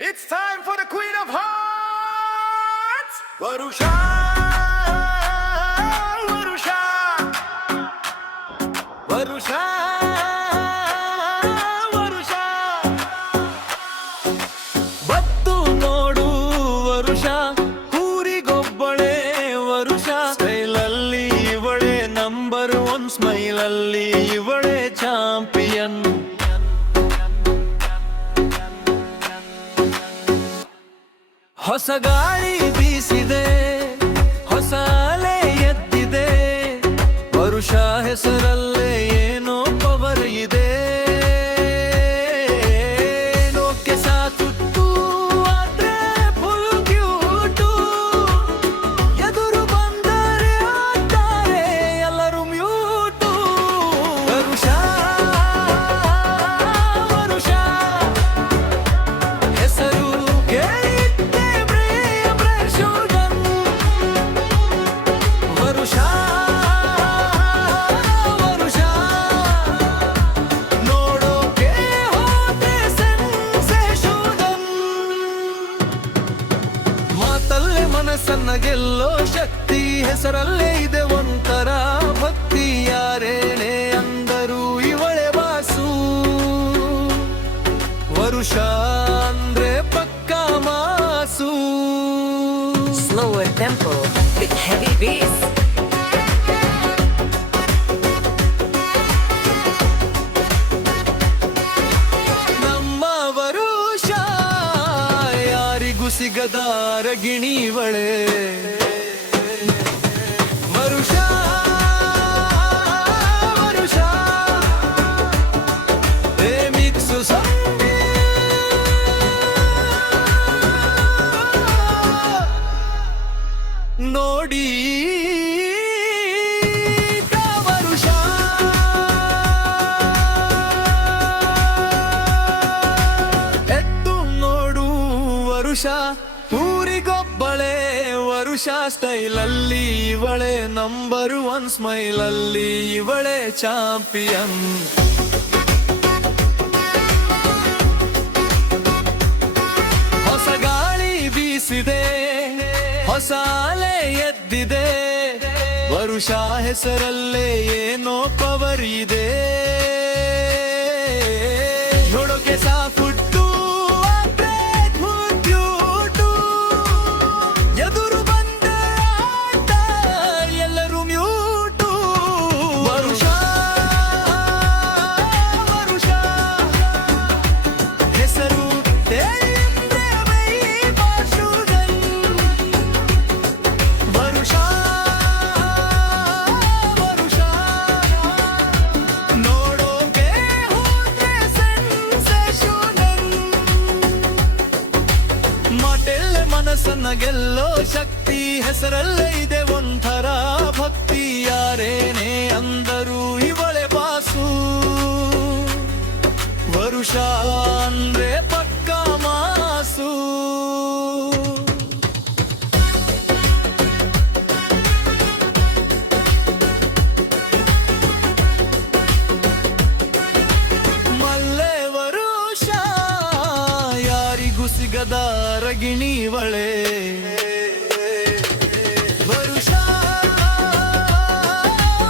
It's time for the Queen of Hearts! Varusha! Varusha! Varusha! Varusha! ಬತ್ತು ನೋಡು ವರುಷ ಊರಿಗೊಬ್ಬಳೆ ವರುಷ ಸ್ಟೈಲಲ್ಲಿ ಇವಳೆ ನಂಬರ್ ಒನ್ ಸ್ಮೈಲಲ್ಲಿ ಇವಳೆ ಚಾಂಪಿಯನ್ ಹೊಸ ಗಾಳಿ ಬೀಸಿದೆ ಹೊಸ ಅಲೆ ಎದ್ದಿದೆ ವರುಷ ಹೆಸರಲ್ಲೇ ಏನೋ ಪವರ್ ಇದೆ ನೋಕ್ಕೆ ಸಾಕುತ್ತು ಆದ್ರೆ ಫುಲ್ ಕ್ಯೂಟು ಎದುರು ಬಂದರೆ ಆಡ್ತಾರೆ ಎಲ್ಲರೂ ಮ್ಯೂಟು ವರುಷ ವರುಷ ಹೆಸರು ಮನಸ್ಸನ್ನ ಗೆಲ್ಲೋ ಶಕ್ತಿ ಹೆಸರಲ್ಲೇ ಇದೆ ಒಂಥರ ಭಕ್ತಿ ಯಾರೇನೇ ಅಂದರು ಇವಳೆ ಬಾಸು ವರುಷ ಅಂದ್ರೆ ಪಕ್ಕ ಮಾಸು Slower tempo with heavy bass. ನಮ್ಮ ವರುಷ ಯಾರಿಗೂ ಸಿಗದ ರಗಿಣಿವಳೆ ವರುಷ ವರುಷ ಮಿಕ್ಸು ನೋಡಿ ವರುಷ ಎದ್ದು ನೋಡು ವರುಷ ಊರಿಗೊಬ್ಬಳೆ ವರುಷ ಸ್ಟೈಲಲ್ಲಿ ಇವಳೆ ನಂಬರ್ ಒನ್ ಸ್ಮೈಲಲ್ಲಿ ಇವಳೆ ಚಾಂಪಿಯನ್ ಹೊಸ ಗಾಳಿ ಬೀಸಿದೆ ಹೊಸ ಅಲೆ ಎದ್ದಿದೆ ವರುಷ ಹೆಸರಲ್ಲೇ ಏನೋ ಪವರ್ ಇದೆ ನೋಡೋಕೆ ಸಾಫುಟ್ಟು ಎದುರು ಬಂದ ಎಲ್ಲರೂ ಮ್ಯೂಟು ವರುಷ ವರುಷ ಹೆಸರು ವರುಷ ವರುಷ ನೋಡೋಕೆ ಹೋದ್ರೆ ಸೆನ್ಸೇಷನಲ್ ಮಾಟೆಲ್ಲ ಮನಸ್ಸನ್ನ ಗೆಲ್ಲೋ ಶಕ್ತಿ ಹೆಸರಲ್ಲೇ ಇದೆ ಒಂಥರ ಭಕ್ತಿ ಯಾರೇನೇ ಅಂದರು ಇವಳೆ ಬಾಸು ವರುಷ ಅಂದ್ರೆ ಪಕ್ಕ ಮಾಸು ಮಲ್ಲೆ ವರುಷ ಯಾರಿಗೂ ಸಿಗದ ರಗಿಣಿವಳೆ ವರುಷ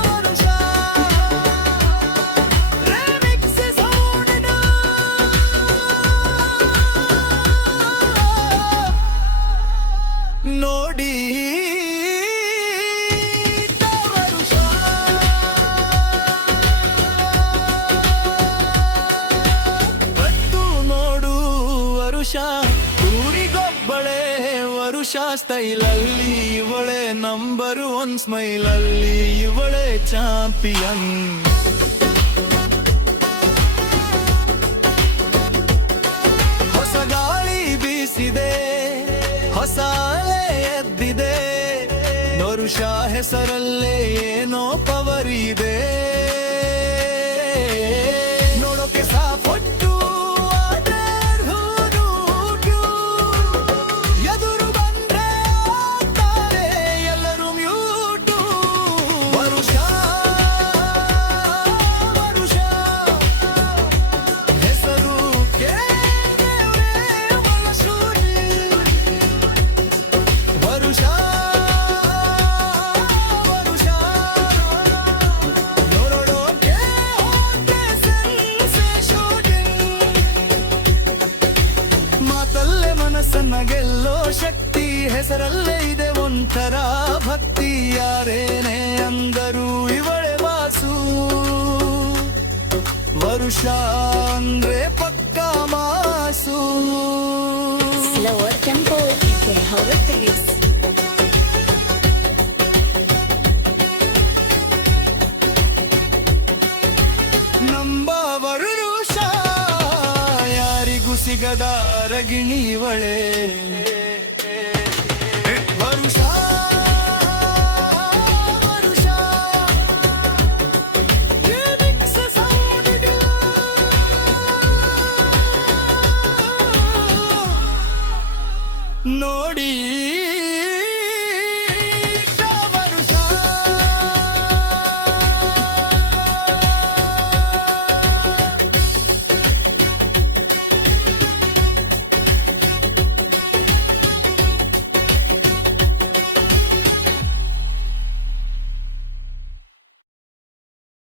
ವರುಷ remix sound ನೋಡಿ ವರುಷ ಬತ್ತು ನೋಡು ವರುಷ ಊರಿಗೊಬ್ಬಳೆ ವರುಷ ಸ್ಟೈಲಲ್ಲಿ ಇವಳೆ ನಂಬರ್ ಒನ್ ಸ್ಮೈಲಲ್ಲಿ ಇವಳೆ ಚಾಂಪಿಯನ್ ಹೊಸ ಗಾಳಿ ಬೀಸಿದೆ ಹೊಸ ಅಲೆ ಎದ್ದಿದೆ ವರುಷ ಹೆಸರಲ್ಲೇ ಏನೋ ಪವರ್ ಇದೆ ನೋಡೋಕೆ ಸಾಫೊಟ್ಟು ಎದುರು ಬಂದ್ರೆ ಆಡ್ತಾರೆ ಎಲ್ಲರೂ ಮ್ಯೂಟು ವರುಷ ವರುಷ ಹೆಸರು ಕೇಳಿದ್ರೆ ವರುಷ ಮನಸ್ಸನ್ನ ಗೆಲ್ಲೋ ಶಕ್ತಿ ಹೆಸರಲ್ಲೇ ಇದೆ ಒಂಥರ ಭಕ್ತಿ. ಯಾರೇನೇ ಅಂದರು ಇವಳೆ ಬಾಸು, ವರುಷ ಅಂದ್ರೆ ಪಕ್ಕ ಮಾಸು. Slower tempo, the Howard Beats. ನಂಬವರು ಋಷ ಯಾರಿಗೂ ಸಿಗದ ರಗಿಣಿವಳೆ. ವರುಷ ವರುಷ remix sound ಗೆ. ನೋಡಿ